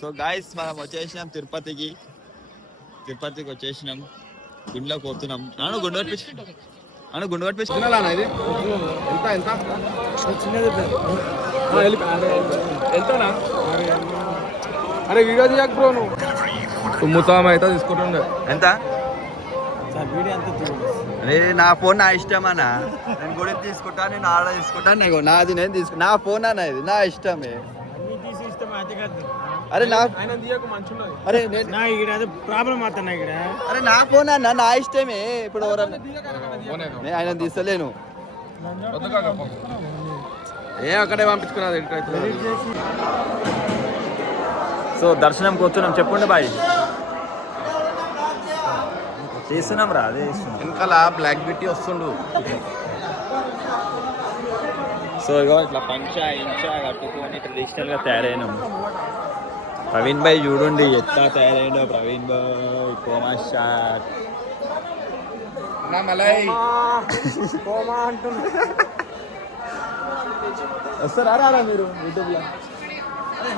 So guys మనం వచ్చేసినాం తిరుపతికి వచ్చేసినాం. గుండెలోకి పోతున్నాం. గుండు కట్టించి అరే వీడియో తీయక బ్రో నువ్వు తుమ్ముతాం అయితే తీసుకుంటుండే ఎంత అరే నా ఫోన్ నా ఇష్టమన్నా. నేను కూడా తీసుకుంటా, నేను ఆర్డర్ తీసుకుంటాను. నాది నేను తీసుకుంటా. నా ఫోన్ అన్న ఇది నా ఇష్టమే. అరే నా అరే ప్రాబ్లం అరే నా ఫోన్ అన్న నా ఇష్టమే. ఇప్పుడు నేను ఆయన తీసలేను. అక్కడే పంపించుకున్నది. సో దర్శనం కూర్చున్నాం. చెప్పండి బాయ్. చేస్తున్నాం రా. అదే వెనకాల బ్లాక్ బ్యూటీ వస్తుండు. సో ఇగో ఇట్లా పంచా కట్టుకొని ట్రెడిషనల్గా తయారైనాము. ప్రవీణ్ భాయ్ చూడండి ఎట్లా తయారైండో. ప్రవీణ్ భాయ్ కోమా షాట్ వస్తారా రారా మీరు యూట్యూబ్లో?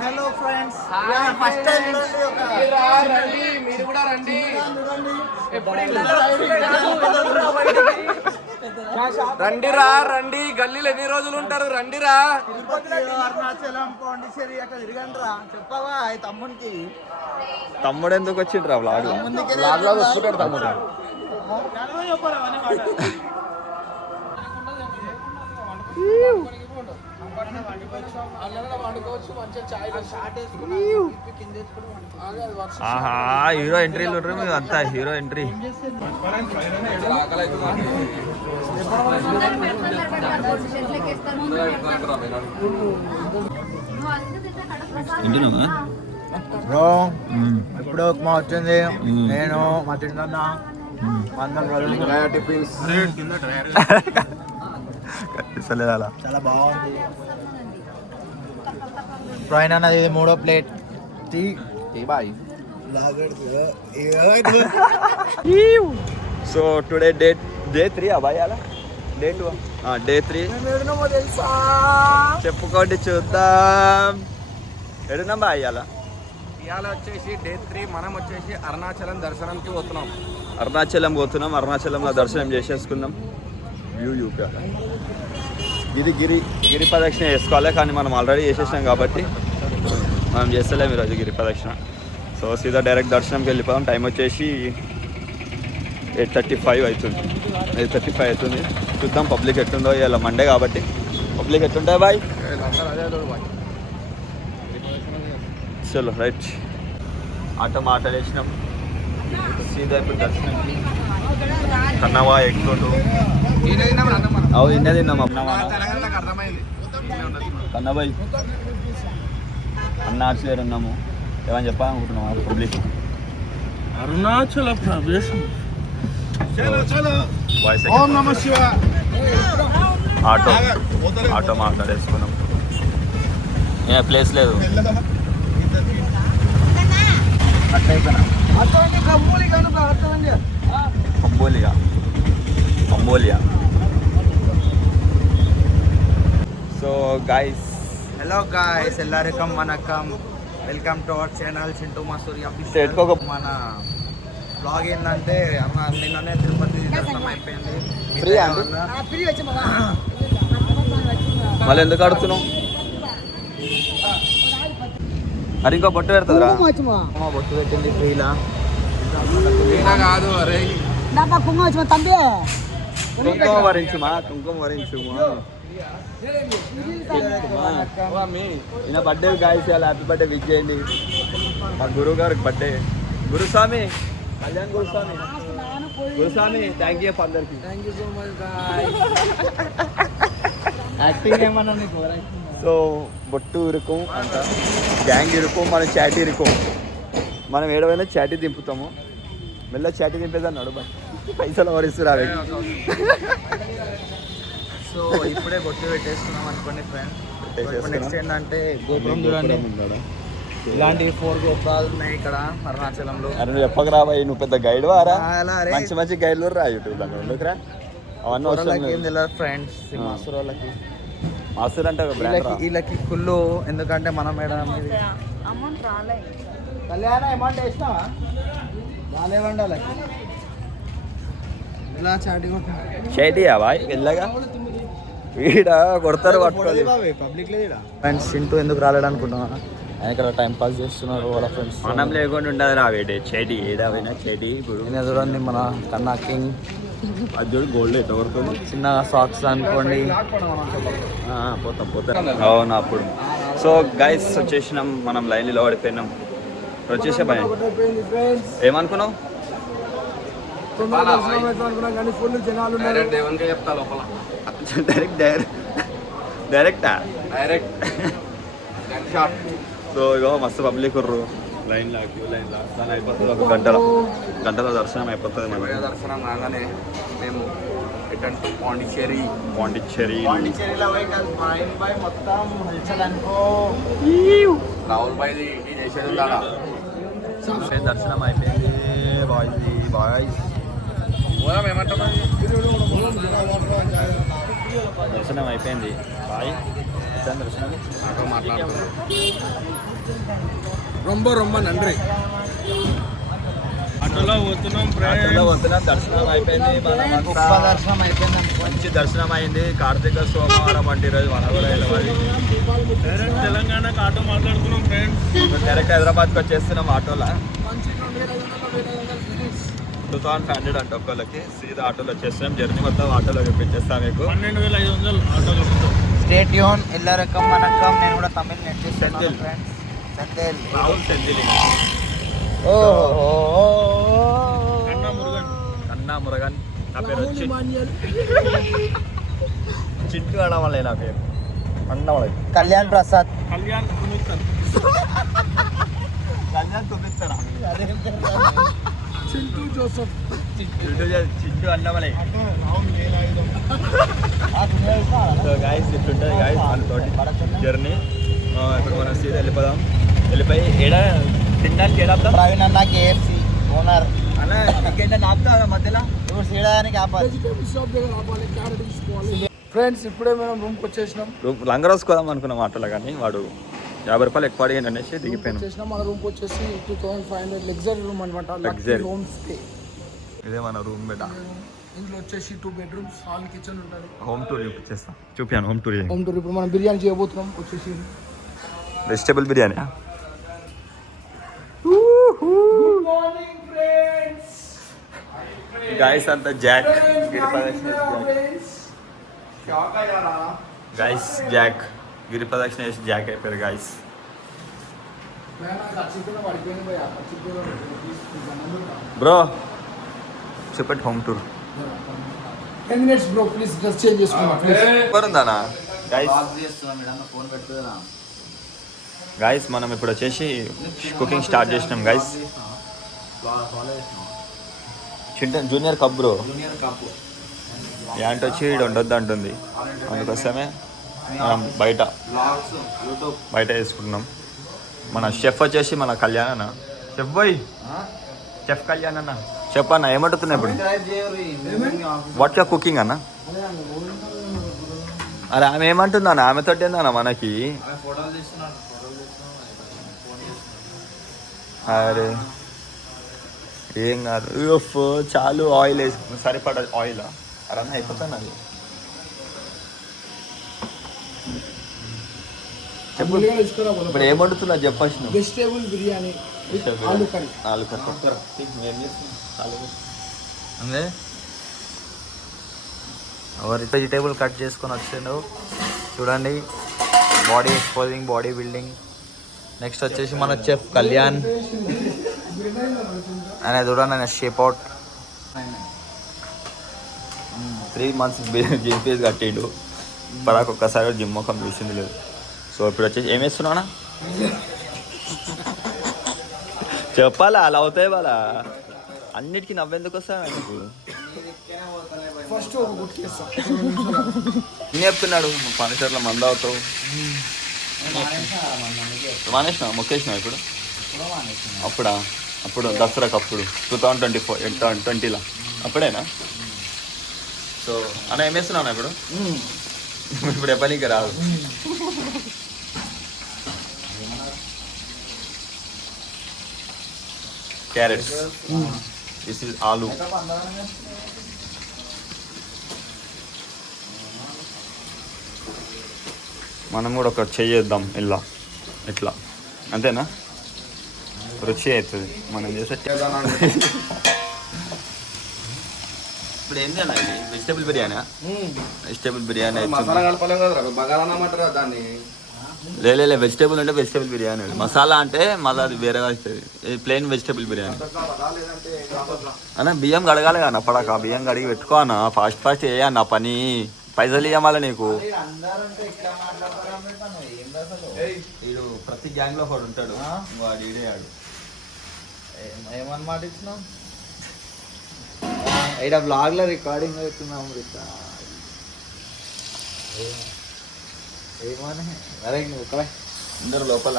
హలో ఫ్రెండ్స్, మీరు కూడా రండి. రండిరా రండి. గల్లీలు ఎన్ని రోజులు ఉంటారు? రండిరా. అరుణాచలం, పాండిచేరి అక్కడ తిరగండి రా. చెప్పవా తమ్మునికి? తమ్ముడు ఎందుకు వచ్చిండ్రా వ్లాగ్ వస్తుంటాడు తమ్ముడు. హీరో ఎంట్రీలు మీరు అంతా హీరో ఎంట్రీ. బ్రో ఇప్పుడు ఉప్మా వచ్చింది. నేను మా తింటున్నా. చాలా బాగుంది. ఫ్రైన్ అన్నది మూడో ప్లేట్. సో టుడే డే 3 అబ్బాయి అలా డే 2 డే 3 చెప్పుకోండి చూద్దాం. ఎడునమ్మా అయ్యాలా ఇవాళ వచ్చేసి డే 3. మనం వచ్చేసి అరుణాచలం దర్శనంకి పోతున్నాం. అరుణాచలంలో దర్శనం చేసేసుకుందాం. వ్యూ ఇది గిరి ప్రదక్షిణ చేసుకోవాలి. కానీ మనం ఆల్రెడీ చేసేసాం కాబట్టి మనం చేస్తలేము ఈరోజు గిరి ప్రదక్షిణ. సో సీదా డైరెక్ట్ దర్శనంకి వెళ్ళిపోయాం. టైం వచ్చేసి 8:35 అవుతుంది. చూద్దాం పబ్లిక్ ఎట్టుందో. ఇలా మండే కాబట్టి పబ్లిక్ ఎట్టుంటాయి బాయ్. చలో రైట్. ఆటో మాట్లాడేసినాం. సీదా ఇప్పుడు దర్శనంకి. కన్నవా ఎక్కుండు ఇన్నే తిన్నాం. కన్నబాయ్ అన్నార్చులేరు ఉన్నాము. ఏమని చెప్పాలనుకుంటున్నాం పబ్లిక్? అరుణాచల ప్రదేశం. ఆటో మాట్లాడేసుకున్నాం. ఏ ప్లేస్ లేదు. కంబోలియా. సో గైస్, హలో గాయ్స్, ఎల్లరికం వనకం. Welcome to our channel Chintu Masoori official. మన బ్లాగ్ ఏంటంటే నిన్ననే తిరుపతి దర్శనం అయిపోయింది. మళ్ళీ ఎందుకు అడుగుతున్నావు? అది ఇంకో బొట్టు పెడుతుందిరా. బొట్టు పెట్టింది ఫ్రీలా కాదు. అరే కుంకుమ వరించుమా. ఈయన birthday guys, happy birthday wish చేయండి. మా గురువు గారికి birthday. Guruswamy Kalyan Guruswamy thank you అందరికి. యాక్టింగ్ ఏమన్నా నీకు? సో బొట్టు ఇరుకం అంట, గ్యాంగ్ ఇరుకం, మనం చాటీ ఇరుకం. మనం ఏడవైనా చాటీ దింపుతాము. మెల్ల చాటీ దింపేదాన్ని నడుబా పైసలు వరిస్తున్నారు. సో ఇప్పుడే బొట్టు పెట్టేసుకున్నాం అనుకోండి ఫ్రెండ్స్. నెక్స్ట్ ఏంటంటే గోపురం చూడండి. ఇలాంటి 4 గోపురాలు ఉన్నాయి ఇక్కడ అరుణాచలంలో. అరే నువ్వు ఎప్పక రాబాయి, నువ్వు పెద్ద గైడ్ వారా? అలా రే. మంచి మంచి గైడ్లు రా యూట్యూబ్లో, ఎందుకురా అవన్నీ వాళ్ళకి అవసరం ఏం తెలియదు ఫ్రెండ్స్, మాసూర్ వాళ్ళకి. మాసూర్ అంటే ఒక బ్రాండ్ రా. వీళ్ళకి కుళ్ళు, ఎందుకంటే మనం మేడం అమౌంట్ రాలే. కళ్యాణ అమౌంట్ వేసినావా? రాలేవండి వాళ్ళకి. ఇలా చాటి షైటియా బాయ్ వెళ్ళగా వీడ కొడతారు పట్టుకోవాలి. పబ్లిక్ లేదు ఫ్రెండ్స్. చింటూ ఎందుకు రాలేడు అనుకుంటున్నా, ఆయన ఇక్కడ టైం పాస్ చేస్తున్నారు వాళ్ళ ఫ్రెండ్స్. మనం లేకుండా ఉండదు రా వేటే చెడి ఏడాపోయినా చెడి ఇప్పుడు నేను చూడండి మన కన్నా కింగ్, అది చూడు గోల్డ్ ఎట్లా కొడుతుంది. చిన్న సాక్స్ అనుకోండి. పోతాం పోతాం. అవును అప్పుడు. సో గైస్ వచ్చేసినాం, మనం లైన్లో పడిపోయినాం. వచ్చేసే భయం ఏమనుకున్నావు? డైరెక్టా? సో ఇగో మస్తు పబ్లిక్ ఉర్రు లైన్లో, క్యూ లైన్లో. దాని అయిపోతుంది ఒక గంటలో దర్శనం అయిపోతుంది. మన దర్శనం కాగానే మేము రిటర్న్ టు పాండిచ్చేరి. పాండిచ్చేరిలో మొత్తం రాహుల్ బాయ్ చేసేది దర్శనం అయిపోయింది. బాయ్స్ దర్శనం అయిపోయింది. బాయ్ దర్శనం రొంబ నండ్రి. ఆటోలో పోతున్నాం, దర్శనం అయిపోయింది. దర్శనం అయిపోయింది. మంచి దర్శనం అయింది. కార్తీక సోమవారం అంటే ఈరోజు మన కూడా వెళ్ళాలి. తెలంగాణకు ఆటో మాట్లాడుతున్నాం ఫ్రెండ్స్. డైరెక్ట్ హైదరాబాద్కి వచ్చేస్తున్నాం ఆటోలో. 2500 అంటే ఒక్కళ్ళకి. సీదా ఆటోలో వచ్చేస్తున్నాం. జర్నీ మొత్తం ఆటోలో చూపించేస్తాం మీకు. 12,500 ఆటోలో. స్టేట్ యూన్ ఎల్లరకం మనకం. నేను కూడా తమిళ నేర్చేస్తాను ఫ్రెండ్స్. సెంథిల్ రాహుల్ సెంథిల్. కన్నా మురుగన్. నా పేరు వచ్చి చింటూ అడవలే. నా పేరు అన్నవలే. కళ్యాణ్ ప్రసాద్. కళ్యాణ్ తుమ్మిస్తారా? చింటూ జోసఫ్. చింటూ అన్నవలే. సో గైస్ ఇట్లుంటుంది గైస్ మనతోటి జర్నీ. ఇప్పుడు మనం సీదా వెళ్ళిపోదాం. వెళ్ళిపోయి ఏడా తినడానికి ఏడాపుతాం. ప్రవీణ్ అన్న కేఎఫ్సి ఓనర్ అన్న ఇంకేంటంటే ఆపుతా మధ్యలో. ఇప్పుడు సీడానికి ఆపాలి. ఫ్రెండ్స్ ఇప్పుడే మనం రూమ్కి వచ్చేసినాం. లంగరోసుకోదాం అనుకున్నాం ఆటోలో, కానీ వాడు 50 రూపాయలు ఎక్కువ అడిగాను అనేసి దిగిపోయాను. మన రూమ్కి వచ్చేసి 2500 లగ్జరీ రూమ్ అనమాట. Luxury. Home stay. ఇదే మన రూమ్ బెట. ఇంట్లో వచ్చేసి 2 బెడ్రూమ్స్, హాల్, కిచెన్ ఉంటారు. హోమ్ టూర్ చూపించేస్తాం. చూపియాను హోమ్ టూర్. Home tour. ఇప్పుడు మనం బిర్యానీ చేయబోతున్నాం. వచ్చేసి వెజిటేబుల్ బిర్యానీ. గాయస్ అంతా జాక్ గాయస్ జాక్ గిరి ప్రదక్షిణ చేసి జాక్ అయిపోయారు గాయస్. బ్రో చూపెట్టి home tour. 10 minutes bro, please dress change చేసుకున్నాం. ఎవరుందానా గాయస్? ఫోన్ పెడుతుందా గాయస్ మనం ఇప్పుడు వచ్చేసి కుకింగ్ స్టార్ట్ చేసినాం guys. చింటన్ junior cup bro. Junior cup యాంట్ వచ్చి ఇక్కడ ఉండొద్దు అంటుంది, అందుకోసమే మనం బయట వేసుకుంటున్నాం. మన షెఫ్ వచ్చేసి మన కళ్యాణ్ అన్న. షెఫ్ బాయ్, షెఫ్ కళ్యాణ్ అన్న. షెఫ్ అన్న ఏమంటున్నా ఇప్పుడు? వాట్స్ యువర్ కుకింగ్ అన్న? అరే ఆమె ఏమంటుంది అన్న? ఆమెతో ఏందన్న మనకి? అరే ఏం కాదు, చాలు ఆయిల్ వేసుకున్నాం, సరిపడ ఆయిల్. అరే అన్న అయిపోతాను అది. చెప్పు ఇప్పుడు ఏం వండుతున్నా చెప్పచ్చు. వెజిటేబుల్ బిర్యానీ, ఆలు కర్రీ. ఆలు కర్రీ అందే ఎవరి వెజిటేబుల్ కట్ చేసుకొని వచ్చిండు చూడండి. Body exposing, body building. Next వచ్చేసి మన చెఫ్ కళ్యాణ్. ఆయన చూడండి, ఆయన shape out. 3 months gym fees కట్టిండు. పరాకు ఒక్కసారి జిమ్ ముఖం చూసింది లేదు. సో ఇప్పుడు వచ్చేసి ఏం వేస్తున్నానా చెప్పాలా? అలా అవుతాయి వాళ్ళ అన్నిటికీ నవ్వెందుకు వస్తా నీకు? ఫస్ట్ ఒక గుర్తు చేస్తా. ఏం చెప్తున్నాడు? ఫర్నిచర్లో మంద అవుతావు. మానేసిన మొక్కేసినావు ఇప్పుడు అప్పుడా అప్పుడు దసరాకు అప్పుడు 2020లో అప్పుడేనా? సో అన్న ఏం వేస్తున్నావు ఇప్పుడు? ఇప్పుడు ఎప్పటికీ రాదు. క్యారెట్స్, దిస్ ఇస్ ఆలు. మనం కూడా ఒక చెయ్యేద్దాం ఇలా ఇట్లా, అంతేనా? రుచి అవుతుంది మనం చేసే. ఇప్పుడు ఏంటి అన్న ఇది? వెజిటేబుల్ బిర్యానీ? వెజిటేబుల్ బిర్యానీ మసాలా కలపలేం కదా బగారా అన్నమాటరా దాన్ని. లే వెజిటేబుల్ అంటే వెజిటేబుల్ బిర్యానీ, మసాలా అంటే మళ్ళీ అది వేరేగా వస్తుంది. ప్లెయిన్ వెజిటేబుల్ బిర్యానీ అన్న. బియ్యం కడగాలి అన్న, పడక బియ్యం కడిగి పెట్టుకో అన్న. ఫాస్ట్ వేయన్న పని, పైసలు ఇవ్వాలి నీకు. వీడు ప్రతి గ్యాంగ్ లో ఒకడు ఉంటాడు, వాడు ఈడేయాడు. ఏమన్నమాట ఇచ్చినావు? ఇక్కడ బ్లాగ్ లో రికార్డింగ్ అవుతున్నాం. అందరు లోపల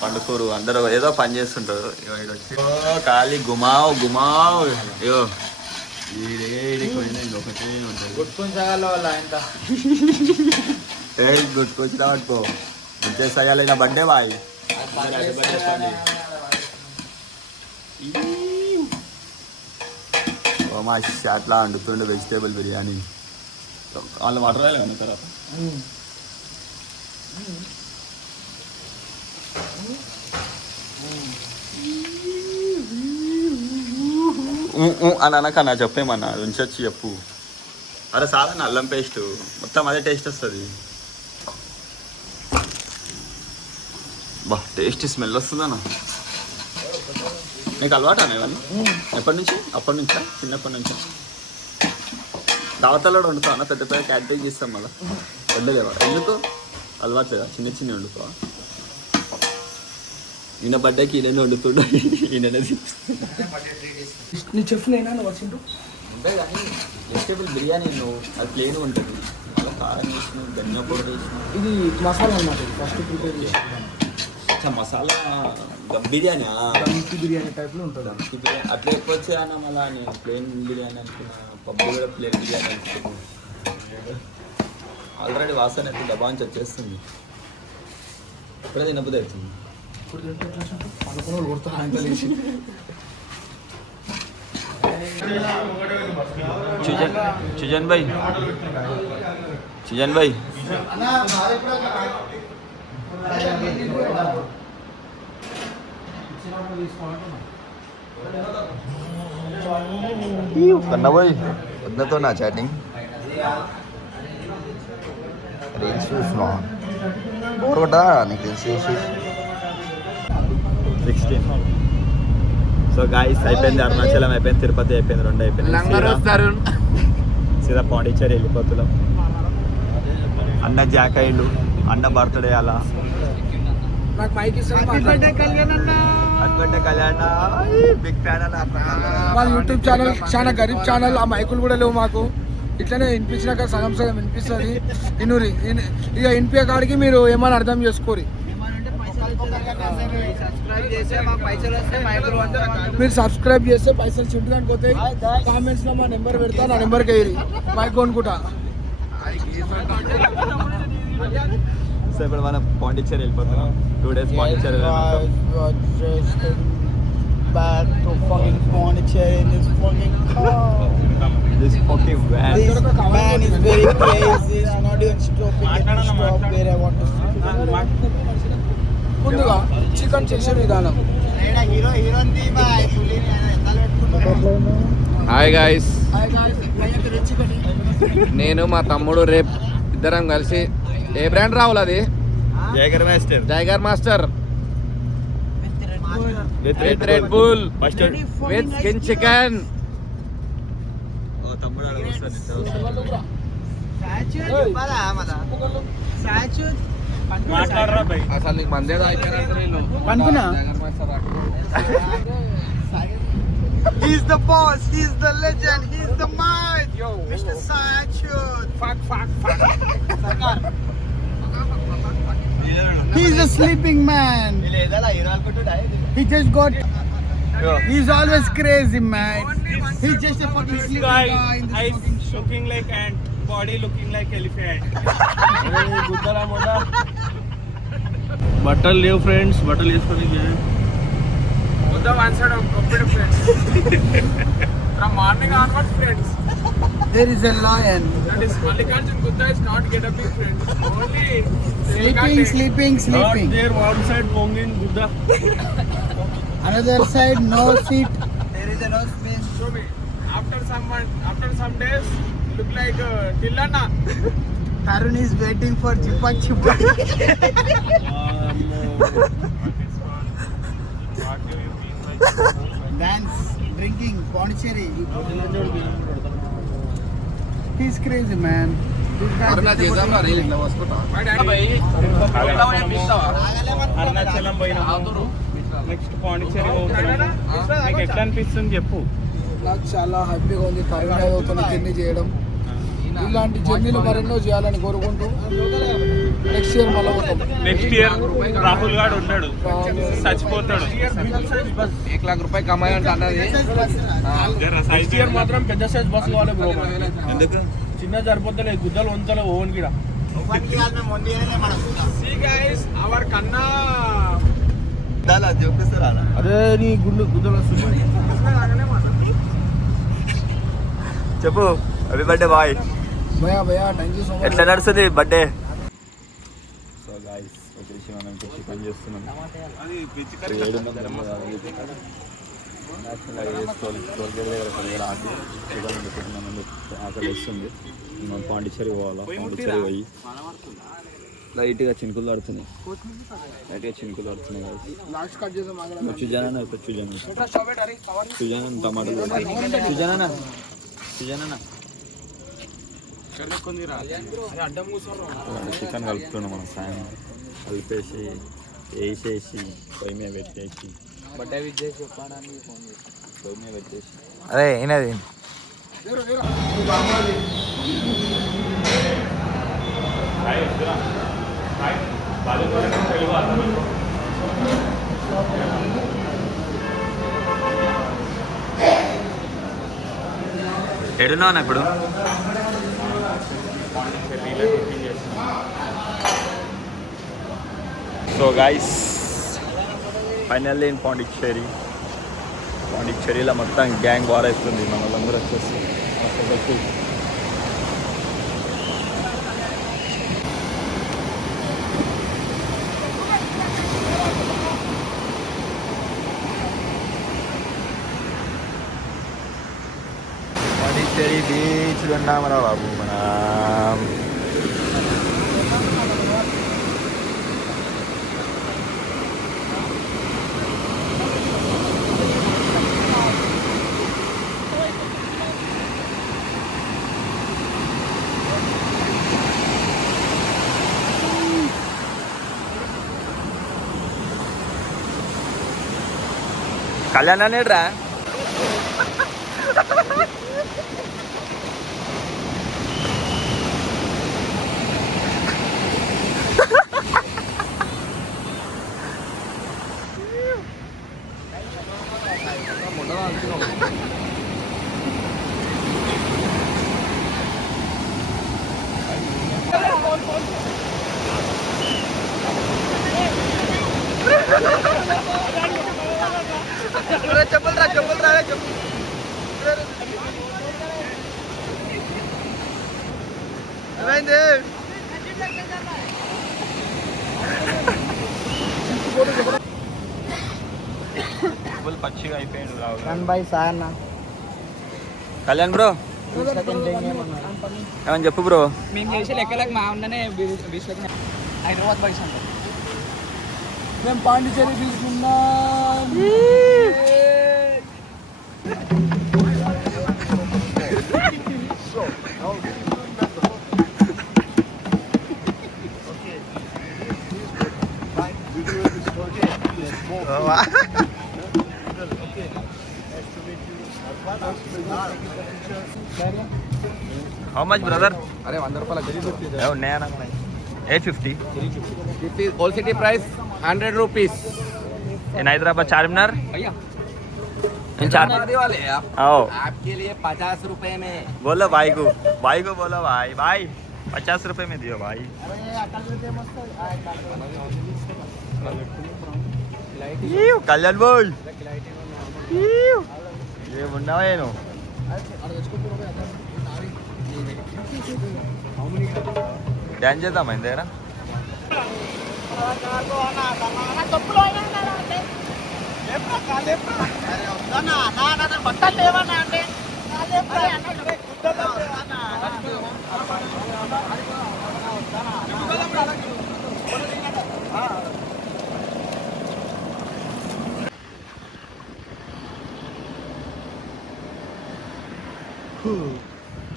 పండుకోరు, అందరూ ఏదో పని చేస్తుంటారు. వచ్చి ఖాళీ గుమావ్ గుమావ్. అయ్యో ఒకటే ఉంటుంది. గుర్తుంచగల వాళ్ళ ఆయన గుర్తుకొచ్చి పట్టుకో, గుర్తేసాయాలి. నా బర్త్డే బాయ్. మా అట్లా వండుతుండే వెజిటేబుల్ బిర్యానీ. వాళ్ళు వాటర్ రాయలే కానీ తర్వాత అని అనకన్నా చెప్పేమన్నా ఉంచొచ్చి చెప్పు. అరే సాధారణ అల్లం పేస్ట్ మొత్తం అదే టేస్ట్ వస్తుంది. బా టేస్ట్ స్మెల్ వస్తుందన్నా. నీకు అలవాటు అన్న ఇవన్నీ? ఎప్పటి నుంచి? అప్పటి నుంచా? చిన్నప్పటి నుంచా? దావతలో వండుతావు అన్న? పెద్ద పెద్ద క్యాటరేజ్ ఇస్తాం మళ్ళీ వండలేవా? ఎందుకు అలవాట్లేదా? చిన్న చిన్న వండుతావా? ఈయన బర్త్డేకి ఈయన వండుతుండే, ఈయననే నీ చెఫ్ నేనా నువ్వు వచ్చిండు? ఉంటాయి కానీ వెజిటేబుల్ బిర్యానీ నువ్వు అది ప్లేన్ ఉంటుంది. అలా కారం వేసినావు, ధనియా పౌడర్ వేసినావు. ఇది మసాలా అన్నమాట, ఫస్ట్ ప్రిపేర్ చేసి మసాలా దమ్ బిర్యానీ, బిర్యానీ టైప్లో ఉంటుంది. దమ్ బిర్యానీ అట్లా ఎక్కువ వచ్చాయన్న. మళ్ళీ నేను ప్లేన్ బిర్యానీ అనుకున్నా, పప్పు కూడా ప్లేన్ బిర్యానీ అనుకున్నాను. ఆల్రెడీ వాసన అయితే దబాంచి వచ్చేస్తుంది. ఇప్పుడే తినబుద్ధి అవుతుంది. ఇప్పుడు అనుకున్న వాళ్ళు కొడతారు ఆయన తెలిసి. చిజన్ భాయ్, చిజన్ భాయ్ కన్నా భాయ్ వద్దతో నా చాటింగ్ రీల్స్ చూసినా బోర్ కొట్టా నీకు తెలిసి 16. సో గాయస్ అయిపోయింది, అరుణాచలం అయిపోయింది, తిరుపతి అయిపోయింది, 2 అయిపోయింది. సీదా పాండిచ్చేరి వెళ్ళిపోతున్నాం. అన్న జాక్ అయ్యిండు, అన్న బర్త్డే అలా. నాకు మైక్ ఇస్తాను. కళ్యాణ్ బిగ్ ఫ్యాన్ అన్న. మా యూట్యూబ్ ఛానల్ చాలా గరీబ్ ఛానల్, ఆ మైకులు కూడా లేవు మాకు. ఇట్లనే వినిపించినాక సగం సగం వినిపిస్తుంది. ఇనురి ఇక వినిపించే కాడికి మీరు ఏమైనా అర్థం చేసుకోరి. మీరు సబ్స్క్రైబ్ చేస్తే పైసలు చుట్టుదానికి పోతాయి. కామెంట్స్ లో మా నెంబర్ పెడతా, నా నెంబర్కి వేయరు మైక్ కొనుక్కుంటా. సో ఇప్పుడు మనం పాండిచ్చేరి వెళ్ళిపోతున్నాం. 2 days Pondicherry. Back to fucking Pondicherry in this fucking car. This fucking van. This man is very crazy. It's not even stopping at the stop where I want to stop. ముందుగా chicken చేసే విధానం. Hi guys, నేను మా తమ్ముడు రేపు ఇద్దరం కలిసి ఏ brand రావాలి అది Jaigarh master with red bull with skin chicken. అసలు నీకు మందే అనుకున్నా. He's the boss, he's the legend, he's the man. Yo, Mr. Sachut. Fuck. Sarkar. He's a sleeping man. He just got. He's always crazy, man. He's just a fucking sleeping guy in this fucking show. looking like ant, body looking like elephant. బట్టలు లేవు friends, బట్టలు వేసుకొని From morning onwards, friends. There is a lion. That is Mallikarjun Buddha is not getting friends. Only Sleeping. there one side bonging Buddha. Another side, no seat. There is no space. Show me. After some days, look like Tillana. Tarun is waiting for Chipak. Dance, drinking, Pondicherry. He's crazy, man. This guy Arunachalam పోయినాము, next Pondicherry పోతున్నాము. మీకు ఎట్లా అనిపిస్తుంది చెప్పు. నాకు చాలా హ్యాపీగా ఉంది తరుణ్ యాదవ్తో జర్నీ చేయడం. ఇలాంటి జర్నీలు మరెన్నో చేయాలని కోరుకుంటూ నెక్స్ట్ ఇయర్ మళ్ళీ పోతాం. నెక్స్ట్ ఇయర్ రాహుల్ గాడు ఉన్నాడు, చచ్చిపోతాడు. 1 लाख रुपए కమాయంటే అన్నది. నెక్స్ట్ ఇయర్ మాత్రం పెద్ద సైజ్ బస్ కావాలి బ్రో. ఎందుకు చిన్న సరిపోతలే, గుద్దలు వంతలే ఓన్ గిడ. See guys, our Kanna. అరే నీ గుద్దలు వస్తుంది. చెప్పు హ్యాపీ బర్త్డే బాయ్. భయా థ్యాంక్ యూ సో మచ్. ఎట్లా నడుస్తుంది బర్త్డే? సో గాయస్ వచ్చేసి మనం చికెన్ చేస్తున్నాం. ఆకలి వేస్తుంది. మనం పాండిచ్చేరి పోవాలా, పాండిచ్చేరి పోయి లైట్గా చినుకులు పడుతున్నాయి లాస్ట్ కట్ చేద్దాం. చుజానా టమాటో సుజానా చికెన్ కలుపుతున్నాం మనం. సాయం కలిపేసి వేసేసి పొయ్యి మీద పెట్టేసి అదే అయినది. ఎడున్నాను ఇప్పుడు. సో గైస్ ఫైనల్లీ ఇన్ పాండిచ్చేరిలో మొత్తం గ్యాంగ్ వార్ అవుతుంది. మన వాళ్ళందరూ వచ్చేసి పాండిచ్చేరి బీచ్లో ఉన్నామరా బాబు మనం. కళ్యాణ్ అనేడ్రా పచ్చిగా అయిపోయాడు కళ్యాణ్ బ్రో. ఏమని చెప్పు బ్రో. మేము చేసే లెక్కలకు మా ఉన్ననే హైదరాబాద్ బైస్ అంటారు. మేము పాండిచ్చేరి తీసుకున్నాం. How much brother? అరే 100 రూపాయలు ఉన్నాయా? 850 This is Old City price 100 rupees. in Hyderabad Charminar. भैया In Char. वाले आप आओ आपके लिए 50 रुपए में बोलो भाई को बोलो भाई 50 रुपए में दियो भाई. कल्याण बोल ये मुन्ना है नो డాన్స్ చేద్దాం ఆయన దగ్గర.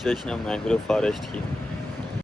చేసినాం మ్యాంగ్రోవ్ ఫారెస్ట్కి.